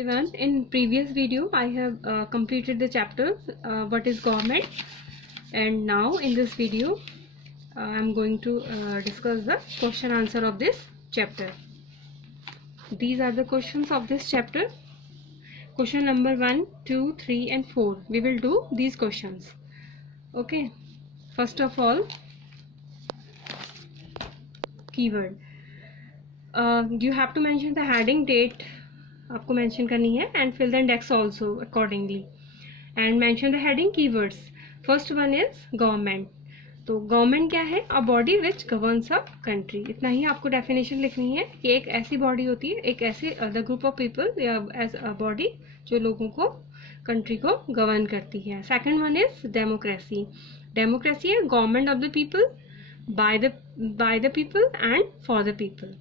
everyone. In previous video I have completed the chapter what is government, and now in this video I am going to discuss the question answer of this chapter. These are the questions of this chapter. Question number 1, 2, 3 and 4. We will do these questions. Okay. First of all, keyword. You have to mention the heading, date आपको mention करनी है, and fill the index also accordingly, and mention the heading keywords. First one is government. तो government क्या है? A body which governs a country. इतना ही आपको definition लिखनी है कि एक ऐसी बॉडी होती है, एक ऐसे द ग्रुप ऑफ पीपल या एज अ बॉडी जो लोगों को, कंट्री को गवर्न करती है. Second one is democracy. Democracy है government of the people, by the people and for the people.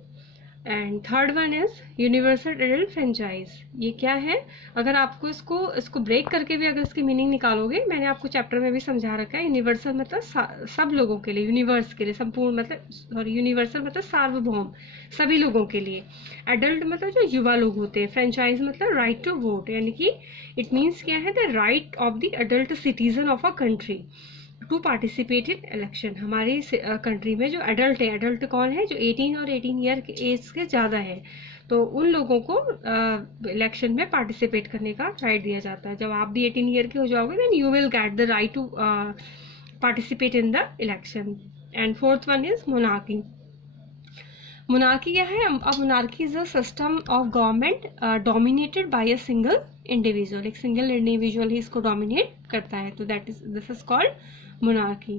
And third one is universal adult franchise. ये क्या है? अगर आपको इसको ब्रेक करके भी अगर इसकी मीनिंग निकालोगे, मैंने आपको चैप्टर में भी समझा रखा है. यूनिवर्सल मतलब सब लोगों के लिए, यूनिवर्स के लिए, संपूर्ण मतलब, सॉरी, यूनिवर्सल मतलब सार्वभौम, सभी लोगों के लिए. एडल्ट मतलब जो युवा लोग होते हैं. फ्रेंचाइज मतलब राइट टू वोट, यानी कि इट मीन्स क्या है? The right of the adult citizen of a country to participate in election. हमारी कंट्री में जो एडल्ट है, एडल्ट कौन है? जो 18 और 18 ईयर के एज के ज़्यादा है, तो उन लोगों को इलेक्शन में पार्टिसिपेट करने का राइट दिया जाता है. जब आप भी 18 ईयर के हो जाओगे, then you will get the right to participate in the election. And fourth one is monarchy. Monarchy क्या है? अब monarchy is a system of government dominated by a single individual. एक सिंगल इंडिविजुअल ही इसको dominate करता है, तो that is, this is called monarchy.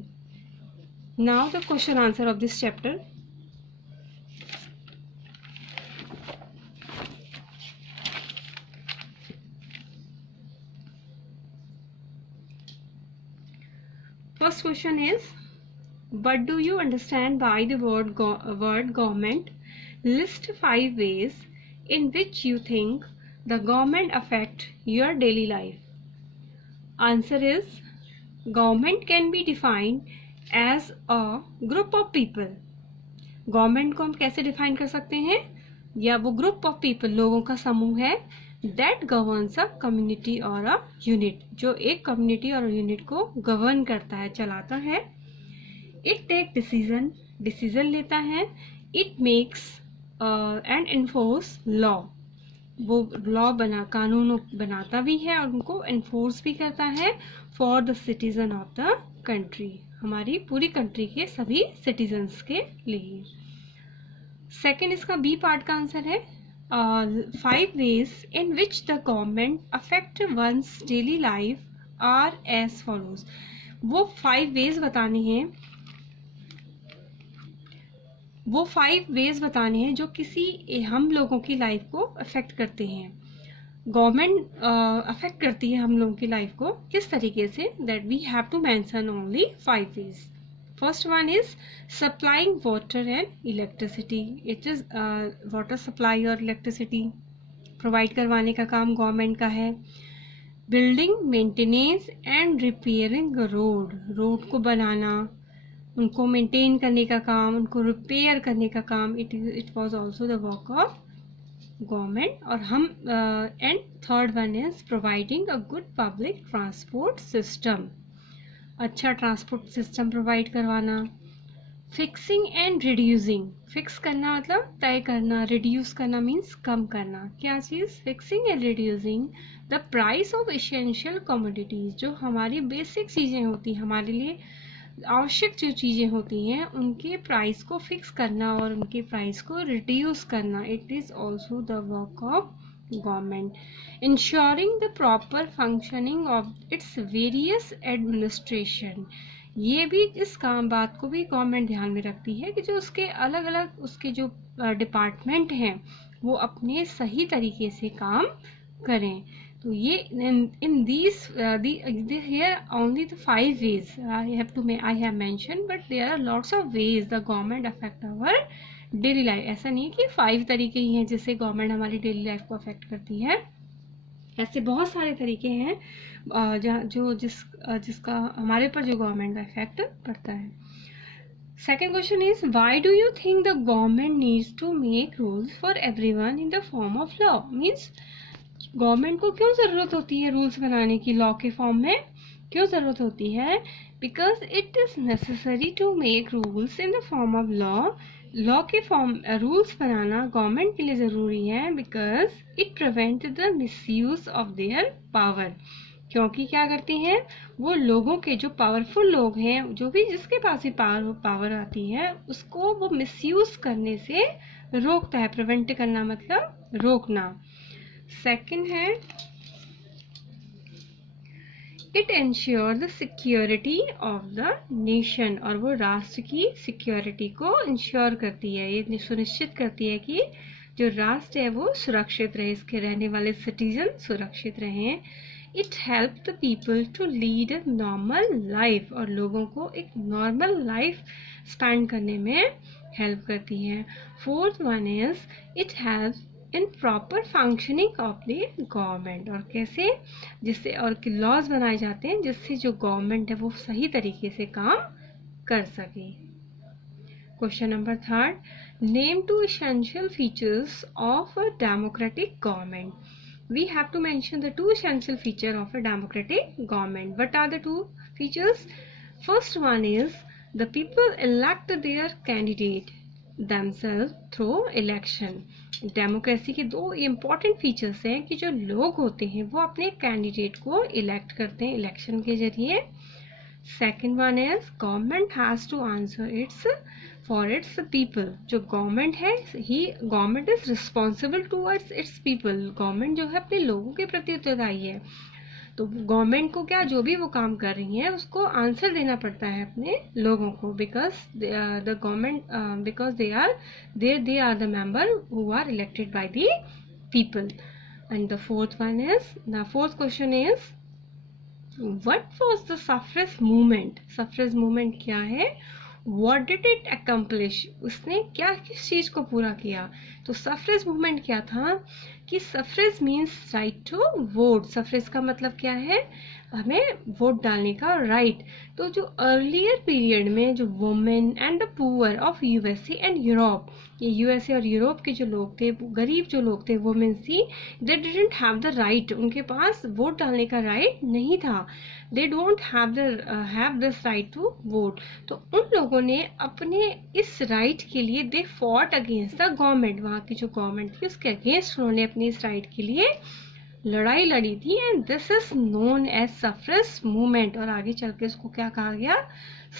Now the question answer of this chapter. First question is, what do you understand by the word government? List 5 ways in which you think the government affect your daily life. Answer is, government can be defined as a group of people. Government को हम कैसे define कर सकते हैं? या वो group of people, लोगों का समूह है, दैट गवर्न्स अ कम्युनिटी और अ यूनिट, जो एक कम्युनिटी और यूनिट को गवर्न करता है, चलाता है. इट टेक डिसीजन लेता है. It makes and enforce law. वो लॉ कानून बनाता भी है और उनको इन्फोर्स भी करता है for the citizen of the country, हमारी पूरी कंट्री के सभी सिटीजन्स के लिए. सेकेंड, इसका बी पार्ट का आंसर है 5 ways in which the government affect one's daily life are as follows. वो 5 वेज बताने हैं, वो 5 वेज बताने हैं जो किसी हम लोगों की लाइफ को अफेक्ट करते हैं. गवर्नमेंट अफेक्ट करती है हम लोगों की लाइफ को किस तरीके से? That we have to mention only 5 ways. First one is supplying water and electricity. It is water supply और इलेक्ट्रिसिटी प्रोवाइड करवाने का काम गवर्नमेंट का है. Building, maintenance and repairing road को बनाना, उनको मेंटेन करने का काम, उनको रिपेयर करने का काम, it was also the work of government. और हम and third one is providing a good public transport system. अच्छा ट्रांसपोर्ट सिस्टम प्रोवाइड करवाना. Fixing and reducing. फिक्स करना मतलब तय करना, रिड्यूस करना मीन्स कम करना. क्या चीज़? Fixing and reducing the price of essential commodities. जो हमारी बेसिक चीज़ें होती हैं, हमारे लिए आवश्यक जो चीज़ें होती हैं, उनके प्राइस को फिक्स करना और उनके प्राइस को रिड्यूस करना. It is also the work of government. Ensuring the proper functioning of its various administration. ये भी इस बात को भी गवर्नमेंट ध्यान में रखती है कि जो उसके अलग अलग उसके जो डिपार्टमेंट हैं वो अपने सही तरीके से काम करें. तो ये in these here only the 5 ways I have mentioned, but there are lots of ways the government affect our daily life. ऐसा नहीं है कि 5 तरीके ही हैं जिससे गवर्नमेंट हमारी डेली लाइफ को अफेक्ट करती है. ऐसे बहुत सारे तरीके हैं जिसका हमारे पर जो गवर्नमेंट का इफेक्ट पड़ता है. Second question is, why do you think the government needs to make rules for everyone in the form of law? Means government को क्यों ज़रूरत होती है रूल्स बनाने की लॉ के फॉर्म में? क्यों ज़रूरत होती है? Because it is necessary to make rules in the form of law. Law के फॉर्म रूल्स बनाना गवर्नमेंट के लिए ज़रूरी है because it prevent the misuse of their power. क्योंकि क्या करती हैं वो, लोगों के जो पावरफुल लोग हैं, जो भी जिसके पास भी पावर आती है, उसको वो मिसयूज करने से रोकता है। प्रिवेंट करना मतलब रोकना। सेकंड है it ensure the security of the nation, और वो राष्ट्र की सिक्योरिटी को इंश्योर करती है, ये सुनिश्चित करती है कि जो राष्ट्र है वो सुरक्षित रहे, इसके रहने वाले सिटीजन सुरक्षित रहें। It help the people to lead a normal life, और लोगों को एक नॉर्मल लाइफ स्पेंड करने में हेल्प करती है। Fourth one is it help in proper functioning of the government, और कैसे, जिससे और लॉज बनाए जाते हैं जिससे जो गवर्नमेंट है वो सही तरीके से काम कर सके। Question number third, name two essential features of a democratic government. We have to mention the two essential features of a democratic government. What are the two features? First one is the people elect their candidate themselves through election. Democracy के दो important features हैं कि जो लोग होते हैं वो अपने कैंडिडेट को इलेक्ट करते हैं इलेक्शन के जरिए। Second one is government has to answer its for its people. जो गवर्नमेंट है ही, government is responsible towards its people. Government जो है अपने लोगों के प्रति उत्तरदायी है, तो गवर्नमेंट को क्या, जो भी वो काम कर रही है उसको आंसर देना पड़ता है अपने लोगों को, because the government, because they are the member who are elected by the people. And the fourth one is, the fourth question is what was the suffrage movement. Suffrage movement क्या है? What did it accomplish? उसने क्या, किस चीज को पूरा किया? तो सफरेज मूवमेंट क्या था कि suffrage means right to vote. Suffrage का मतलब क्या है? हमें वोट डालने का राइट। तो जो अर्लियर पीरियड में जो women and the poor of USA and Europe, ये यूएसए और यूरोप के जो लोग थे, गरीब जो लोग थे, वुमेन थी, they didn't have the right, उनके पास वोट डालने का राइट नहीं था। They don't have this right to vote. तो उन लोगों ने अपने इस राइट के लिए they fought against the government, वहाँ की जो गवर्नमेंट थी उसके अगेंस्ट उन्होंने अपनी इस राइट के लिए लड़ाई लड़ी थी। And this is known as suffrage movement, और आगे चल के इसको क्या कहा गया?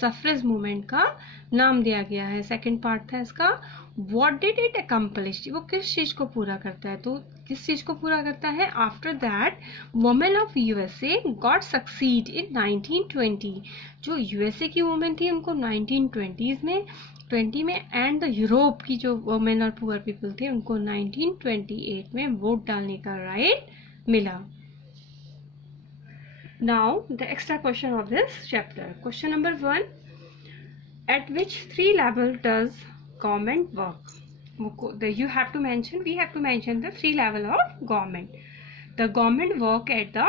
सफरेज मूवमेंट का नाम दिया गया है। सेकेंड पार्ट था इसका, व्हाट डिड इट अकम्प्लिश, वो किस चीज को पूरा करता है? तो किस चीज को पूरा करता है? After that women of USA got succeed in 1920। जो यूएसए की वुमेन थी उनको 1920s में, 20 में, एंड द यूरोप की जो वुमेन और पुअर पीपल थे उनको 1928 में वोट डालने का राइट मिला। Now the extra question of this chapter. Question number 1, eight which 3 level does government work? You have to mention, we have to mention the 3 level of government. The government work at the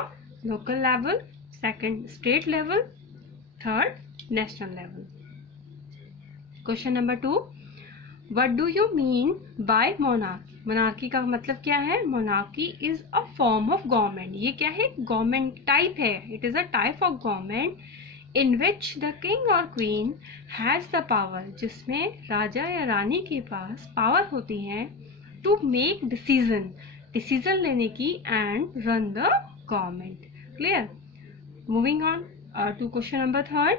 local level, second state level, third national level. Question number 2, what do you mean by monarchy? monarchy का मतलब क्या है? monarchy is a form of government. ये क्या है? government type है. It is a type of government in which the king or queen has the power, जिसमें राजा या रानी के पास पावर होती है to make decision लेने की and run the government. Clear? Moving on to question number 3,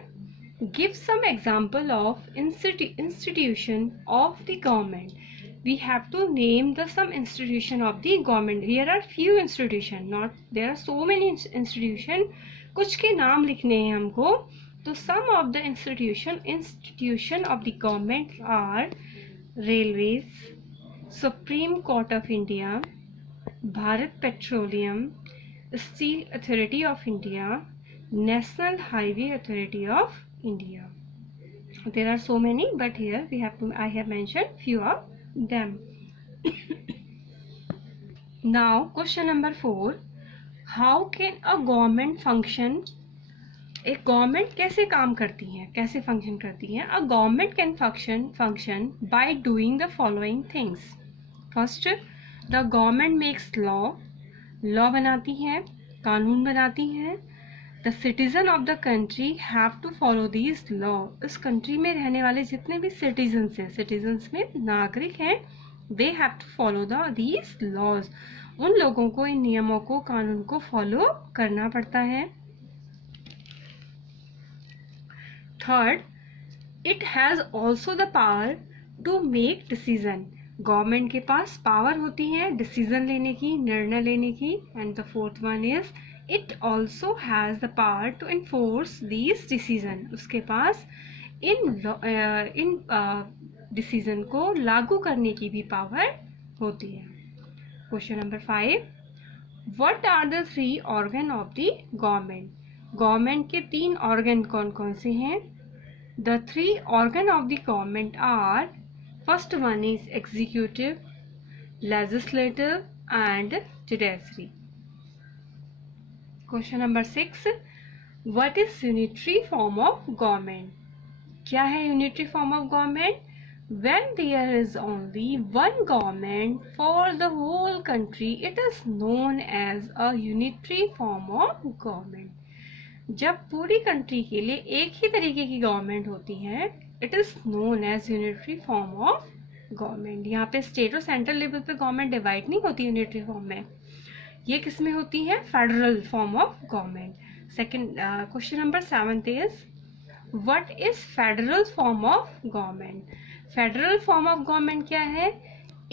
give some example of institution of the government. We have to name some institution of the government. Here are few institution, not there are so many institution. कुछ के नाम लिखने हैं हमको। तो some of the institution of the government are railways, Supreme Court of India, Bharat Petroleum, Steel Authority of India, National Highway Authority of India. There are so many, but here I have mentioned few of them. Now question number 4, how can a government function? एक government कैसे काम करती है, कैसे function करती है? A government can function by doing the following things. First, the government makes law, law बनाती हैं, कानून बनाती हैं। The citizen of the country have to follow these law. इस कंट्री में रहने वाले जितने भी सिटीजन्स हैं, सिटीजन्स में नागरिक हैं, they have to follow these laws. उन लोगों को इन नियमों को, कानून को फॉलो करना पड़ता है। Third, it has also the power to make decision. Government के पास पावर होती है डिसीजन लेने की, निर्णय लेने की। And the fourth one is it also has the power to enforce these decision. उसके पास इन डिसीजन को लागू करने की भी पावर होती है। Question number 5, what are the 3 organ of the government? Government के 3 ऑर्गन कौन कौन से हैं? The 3 organ of the government are, first one is executive, legislative and judiciary. Question number 6, what is unitary form of government? क्या है unitary form of government? When there is only one government for the whole country, it is known as a unitary form of government. जब पूरी country के लिए एक ही तरीके की government होती है, it is known as unitary form of government. यहाँ पे स्टेट और सेंट्रल लेवल पे गवर्नमेंट डिवाइड नहीं होती यूनिटरी फॉर्म में, ये किस में होती है? Federal form of government. Second question number 7 is what is federal form of government? Federal form of government क्या है?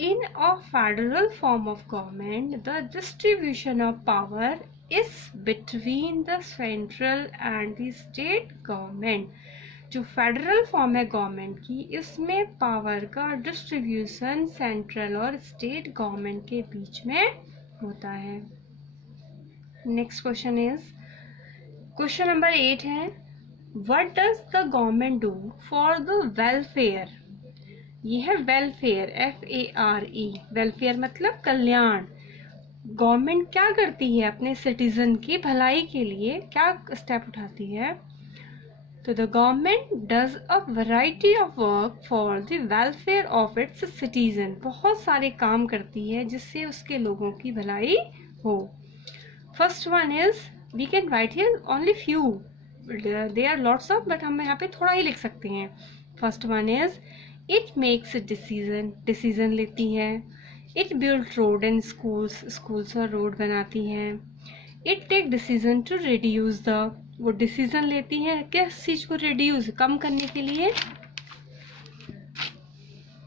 In a federal form of government the distribution of power is between the central and the state government. जो federal form है government की, इसमें power का distribution central और state government के बीच में होता है। Next question is question number 8 है, what does the government do for the welfare? ये है वेलफेयर, FARE। वेलफेयर मतलब कल्याण। गवर्नमेंट क्या करती है अपने सिटीजन की भलाई के लिए, क्या स्टेप उठाती है? तो the government does a variety of work for the welfare of its citizen. बहुत सारे काम करती है जिससे उसके लोगों की भलाई हो। First one is, we can write here only few, they are lots of, but हम यहाँ पे थोड़ा ही लिख सकते हैं। First one is it makes decision लेती है। It build road and schools और रोड बनाती हैं। It take decision to reduce the, वो डिसीजन लेती है किस चीज को रिड्यूस, कम करने के लिए?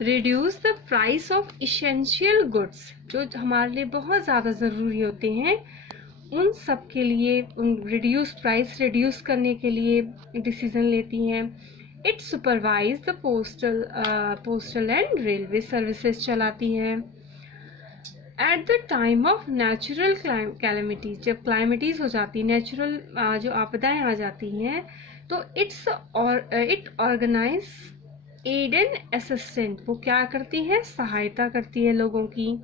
Reduce the price of essential goods, जो हमारे लिए बहुत ज़्यादा ज़रूरी होते हैं, उन सब के लिए रिड्यूस करने के लिए डिसीजन लेती हैं। It supervise the postal and railway services चलाती हैं। At the time of natural calamities, जब क्लाइमिटीज हो जाती है, नेचुरल जो आपदाएं आ जाती हैं, तो it organise aid and assistant, वो क्या करती है? सहायता करती है लोगों की।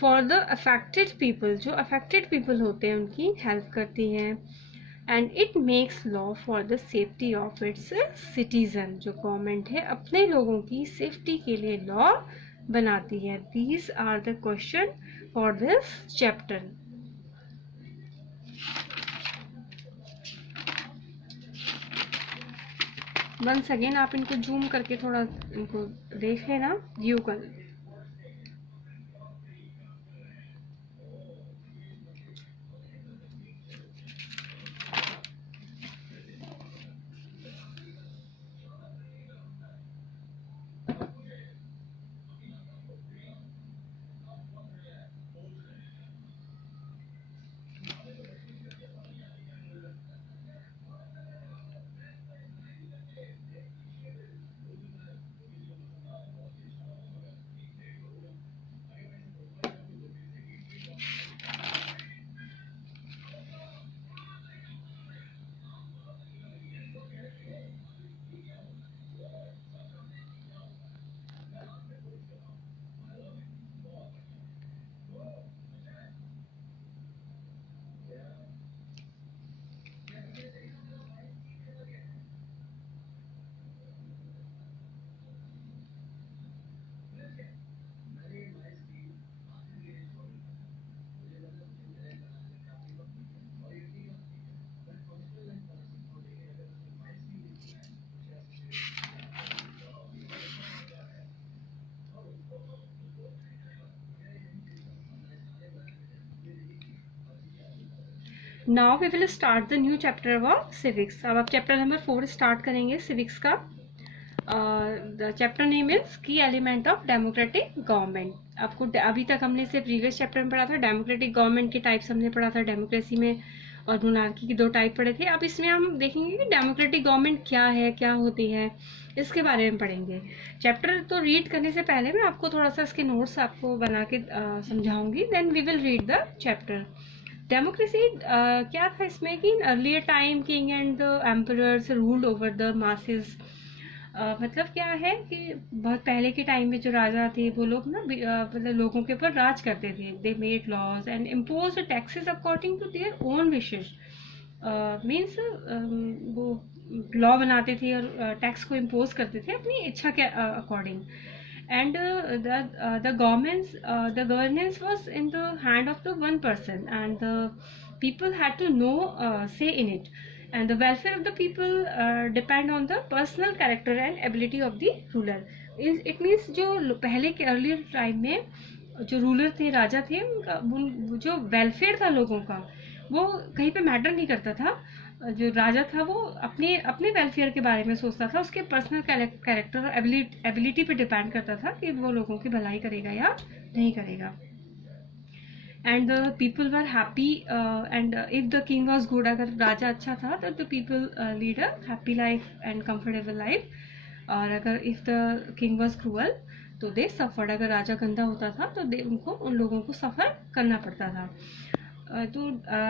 फॉर द अफेक्टेड पीपल, जो अफेक्टेड पीपल होते हैं उनकी हेल्प करती है। And it makes law for the safety of its citizen, जो गवर्नमेंट है अपने लोगों की सेफ्टी के लिए लॉ बनाती है। These are the question for this chapter. Once again आप इनको जूम करके थोड़ा इनको देख लेना, व्यू कर। Now we will start the new chapter of civics. अब आप चैप्टर नंबर 4 स्टार्ट करेंगे सिविक्स का। The chapter name is key element of democratic government. आपको अभी तक हमने इसे प्रीवियस चैप्टर में पढ़ा था, डेमोक्रेटिक गवर्नमेंट के टाइप्स हमने पढ़ा था डेमोक्रेसी में, और मोनार्की की 2 टाइप पढ़े थे। अब इसमें हम देखेंगे कि डेमोक्रेटिक गवर्नमेंट क्या है, क्या होती है, इसके बारे में पढ़ेंगे। चैप्टर तो रीड करने से पहले मैं आपको थोड़ा सा इसके नोट्स आपको बना के समझाऊंगी, then we will read the chapter. Democracy क्या था इसमें कि earlier time king and the emperors ruled over the masses. मतलब क्या है कि बहुत पहले के टाइम में जो राजा थे वो लोग ना मतलब लोगों के ऊपर राज करते थे। They made laws and impose taxes according to their own wishes. Means वो लॉ बनाते थे और टैक्स को इम्पोज करते थे अपनी इच्छा के according. And the governance was in the hand of the one person, and the people had to know say in it, and the welfare of the people depend on the personal character and ability of the ruler. It means जो पहले के earlier time में जो ruler थे, राजा थे, उनका जो welfare था लोगों का वो कहीं पे मैटर नहीं करता था। जो राजा था वो अपने अपने वेलफेयर के बारे में सोचता था, उसके पर्सनल कैरेक्टर और एबिलिटी पे डिपेंड करता था कि वो लोगों की भलाई करेगा या नहीं करेगा। And the people were happy and if the king was good, अगर राजा अच्छा था तो the people lead a happy life and comfortable life. और अगर if the king was cruel तो दे सफर्ड, अगर राजा गंदा होता था तो दे उनको उन लोगों को सफ़र करना पड़ता था। तो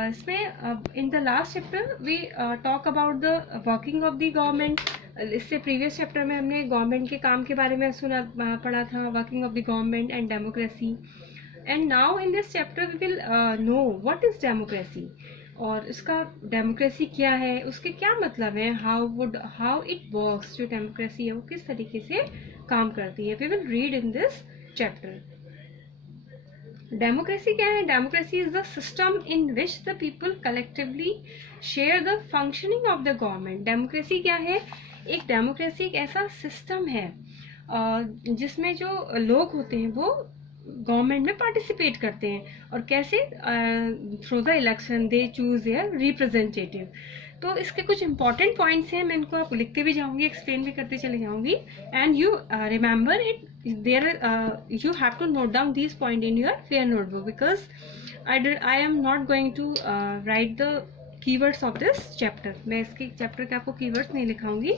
इसमें in the last chapter we talk about the working of the government. इससे प्रीवियस चैप्टर में हमने गवर्नमेंट के काम के बारे में सुना पढ़ा था, working of the government and democracy. And now in this chapter we will know what is democracy, और इसका डेमोक्रेसी क्या है, उसके क्या मतलब है, हाउ इट वर्क्स। जो डेमोक्रेसी है वो किस तरीके से काम करती है, we will read in this chapter. Democracy क्या है? Democracy is the system in which the people collectively share the functioning of the government. Democracy क्या है? एक डेमोक्रेसी एक ऐसा सिस्टम है जिसमें जो लोग होते हैं वो गवर्नमेंट में पार्टिसिपेट करते हैं, और कैसे? Through the election they choose their representative. तो इसके कुछ इंपॉर्टेंट पॉइंट्स हैं, मैं इनको आपको लिखते भी जाऊंगी, एक्सप्लेन भी करते चले जाऊंगी, and you remember it there you have to note down these point in your fair notebook, because I am not going to write the keywords of this chapter। मैं इसके चैप्टर के आपको keywords नहीं लिखाऊंगी,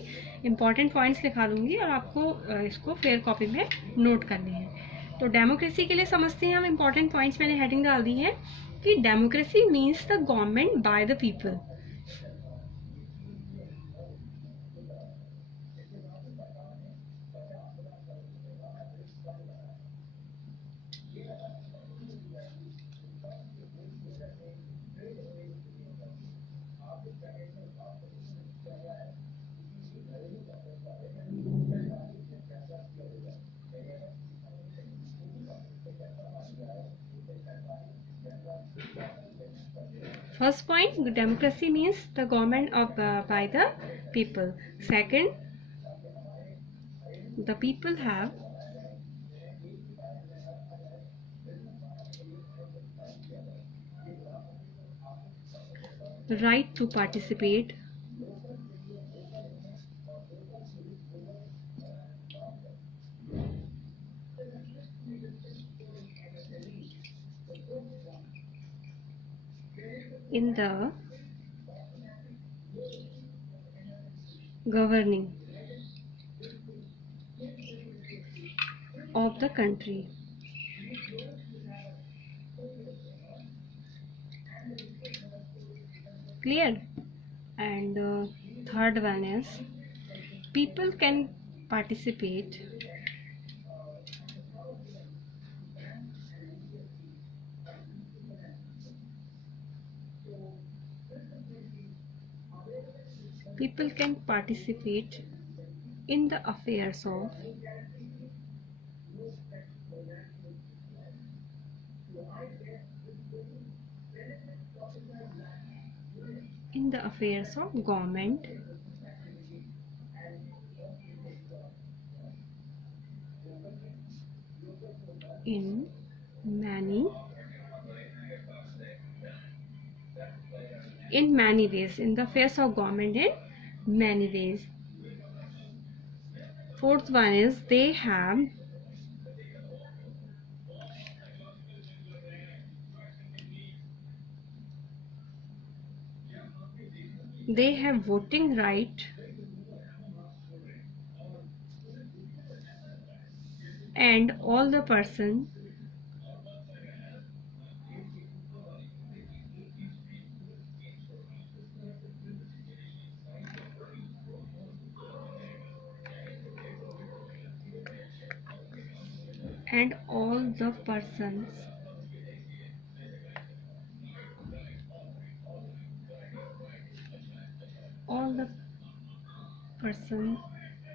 important points लिखा दूंगी और आपको इसको फेयर कॉपी में नोट करने हैं। तो डेमोक्रेसी के लिए समझते हैं हम, important points मैंने हेडिंग डाल दी है कि democracy means the government by the people. First point, democracy means the government of by the people. Second, the people have right to participate in the governing of the country. Clear? And third one is people can participate people can participate in the affairs of government in many in many ways, in the face of government in many ways. Fourth one is they have voting right and all the person and all the persons all the person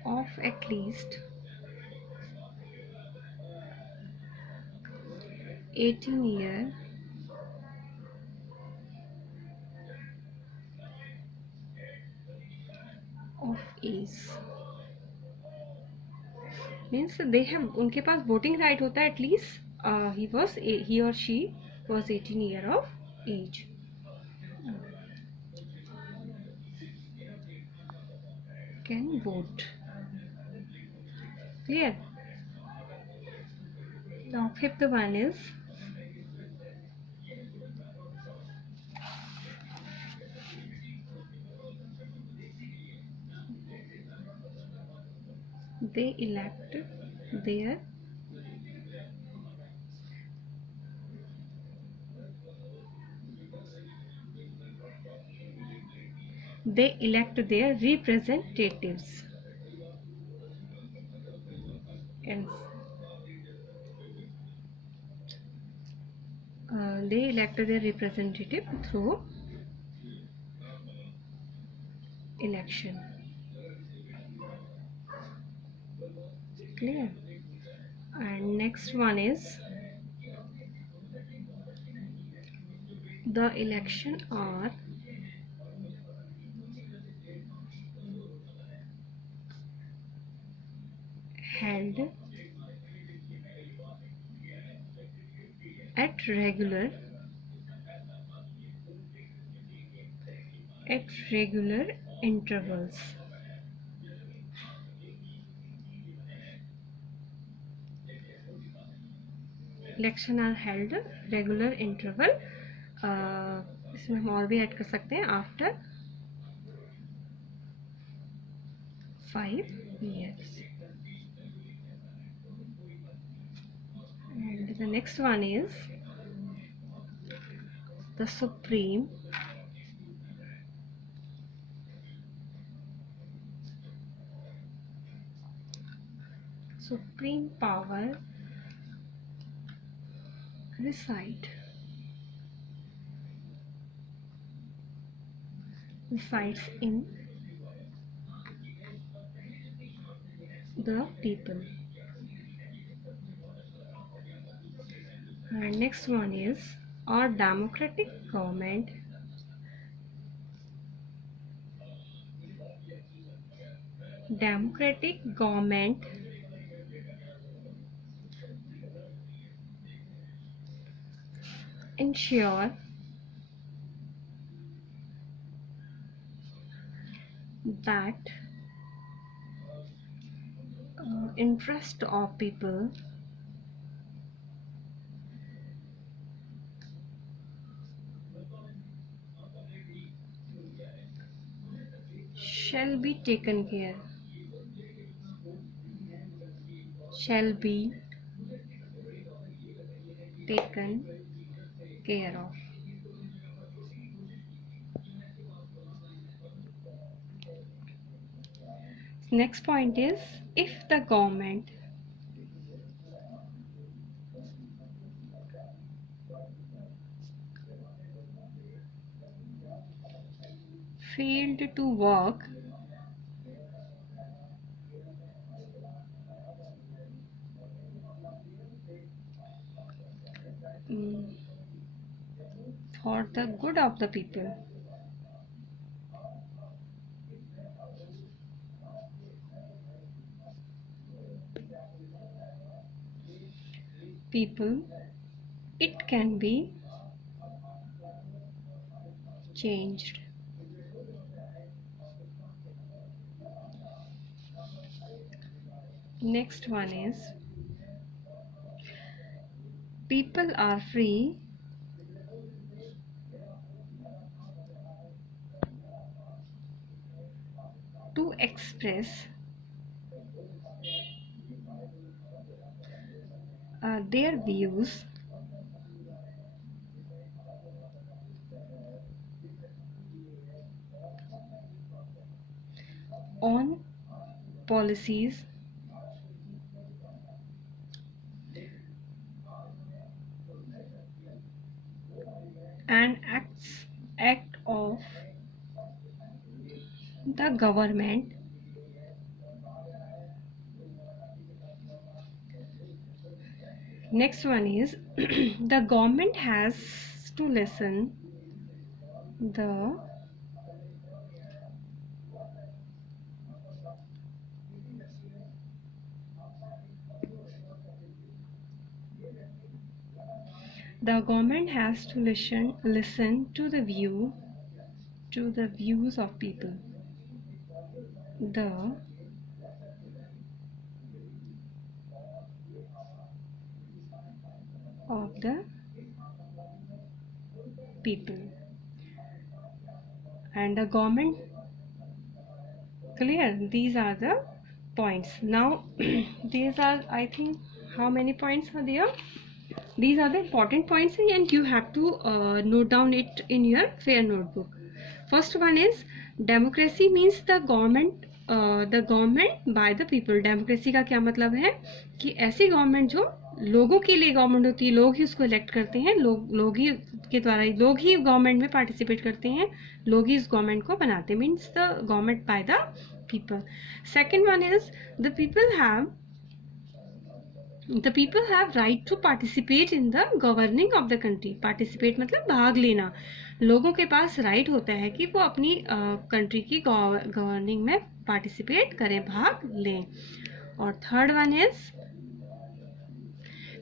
of at least 18 year of age means they have उनके पास voting right होता है at least he or she was 18 year of age. Can vote. Clear? Now fifth one is they elect their representatives. Yes. They elect their representative through election. Clear? And next one is the election are held at regular intervals. Election are held regular interval. इसमें हम और भी add कर सकते हैं after 5 years. And the next one is the supreme power resides in the people. And next one is our democratic government ensure that interest of people shall be taken care of. Next point is if the government failed to work for the good of the people, it can be changed. Next one is people are free to express their views on policies and act of the government Next one is the government has to listen the government has to listen to the views of people. The of the people and the government. Clear? These are the points. Now these are, I think, how many points are there? These are the important points and you have to note down it in your fair notebook. First one is democracy means the government by the people. Democracy का क्या मतलब है कि ऐसी government जो लोगों के लिए गवर्नमेंट होती है, लोग ही उसको इलेक्ट करते हैं, लोग ही के द्वारा लोग ही गवर्नमेंट में पार्टिसिपेट करते हैं, लोग ही इस गवर्नमेंट को बनाते हैं, means the government by the people. Second one is the people have right to participate in the governing of the country. Participate मतलब भाग लेना. लोगों के पास राइट होता है कि वो अपनी कंट्री की गवर्निंग में पार्टिसिपेट करें, भाग लें. और third one is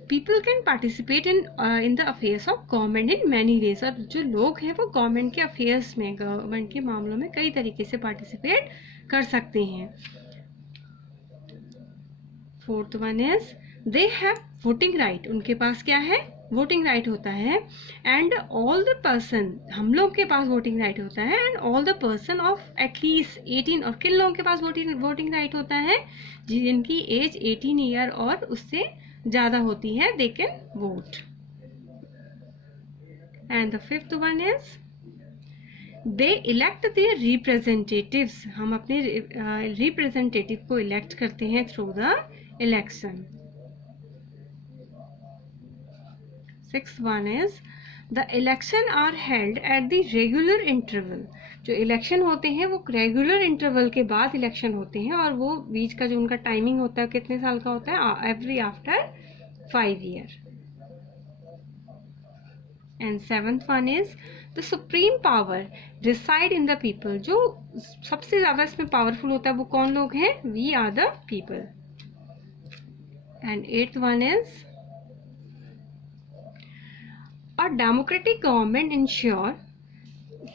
people can participate in the affairs of government in many ways. और जो लोग हैं वो गवर्नमेंट के अफेयर्स में, गवर्नमेंट के मामलों में कई तरीके से पार्टिसिपेट कर सकते हैं. Fourth one is they have voting right. उनके पास क्या है? वोटिंग राइट होता है. एंड ऑल द पर्सन, हम लोग के पास वोटिंग राइट होता है. And all the person of at least 18, और किन लोगों के पास वोटिंग राइट होता है? जिनकी एज 18 ईयर और उससे ज्यादा होती है, they can vote. And the fifth one is they elect their representatives. हम अपने रिप्रेजेंटेटिव को इलेक्ट करते हैं through the election. Sixth one is the election are held at the regular interval. जो इलेक्शन होते हैं वो रेगुलर इंटरवल के बाद इलेक्शन होते हैं, और वो बीच का जो उनका टाइमिंग होता है कितने साल का होता है? Every after 5 years. And seventh one is the supreme power reside in the people. जो सबसे ज्यादा इसमें पावरफुल होता है वो कौन लोग हैं? We are the people. And eighth one is our democratic government ensure.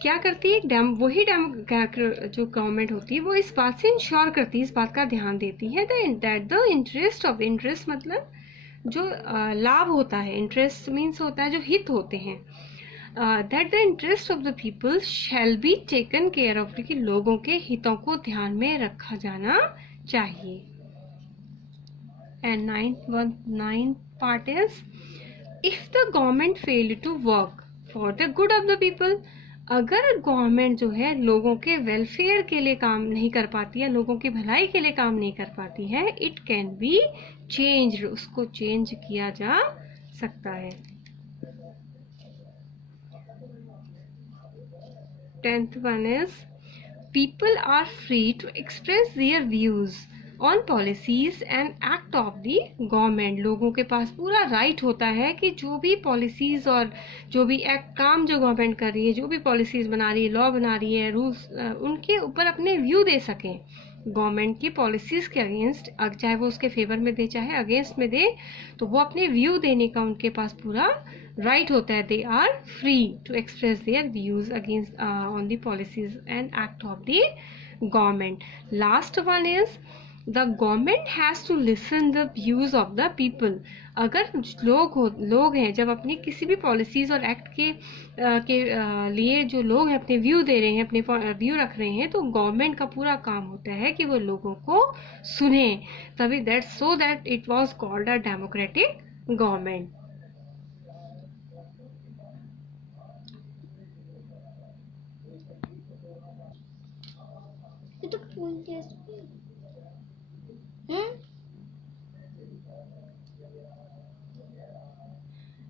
क्या करती है? वही जो गवर्नमेंट होती है वो इस बात से इंश्योर करती है, इस बात का ध्यान देती है that the interest of, interest मतलब जो लाभ होता है, इंटरेस्ट मीन्स होता है जो हित होते हैं, that the interest of the people shall be taken care of. कि लोगों के हितों को ध्यान में रखा जाना चाहिए. And ninth part is if the government failed to work for the good of the people. अगर गवर्नमेंट जो है लोगों के वेलफेयर के लिए काम नहीं कर पाती है, लोगों की भलाई के लिए काम नहीं कर पाती है, इट कैन बी चेंज्ड. उसको चेंज किया जा सकता है. 10th one is people are free to express their views on policies and act of the government. लोगों के पास पूरा राइट होता है कि जो भी पॉलिसीज और जो भी एक्ट काम जो गवर्नमेंट कर रही है, जो भी पॉलिसीज बना रही है, लॉ बना रही है, रूल्स, उनके ऊपर अपने व्यू दे सकें गवर्नमेंट की पॉलिसीज के अगेंस्ट. चाहे वो उसके फेवर में दे चाहे अगेंस्ट में दे, तो वो अपने व्यू देने का उनके पास पूरा राइट होता है, they are free to express their views against on the policies and act of the government. Last one is the government has to listen the views of the people. अगर लोग हैं, जब अपनी किसी भी पॉलिसीज और एक्ट लिए जो लोग हैं अपने व्यू दे रहे हैं, अपने व्यू रख रहे हैं, तो गवर्नमेंट का पूरा काम होता है कि वो लोगों को सुने. तभी that it was called a democratic government.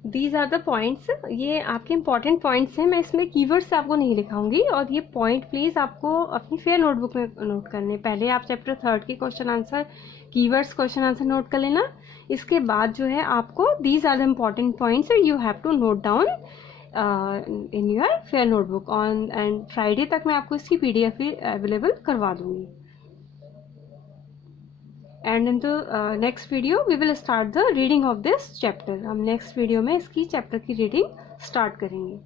These are the points. ये आपके इंपॉर्टेंट पॉइंट्स हैं. मैं इसमें कीवर्ड्स आपको नहीं लिखाऊंगी, और ये पॉइंट प्लीज़ आपको अपनी फेयर नोटबुक में नोट करने. पहले आप चैप्टर 3 के question answer, keywords question answer note कर लेना. इसके बाद जो है आपको these are the important points you have to note down in your fair notebook on. And Friday तक मैं आपको इसकी PDF भी अवेलेबल करवा दूंगी. And in the next video we will start the reading of this chapter. हम next video में इसकी चैप्टर की रीडिंग स्टार्ट करेंगे.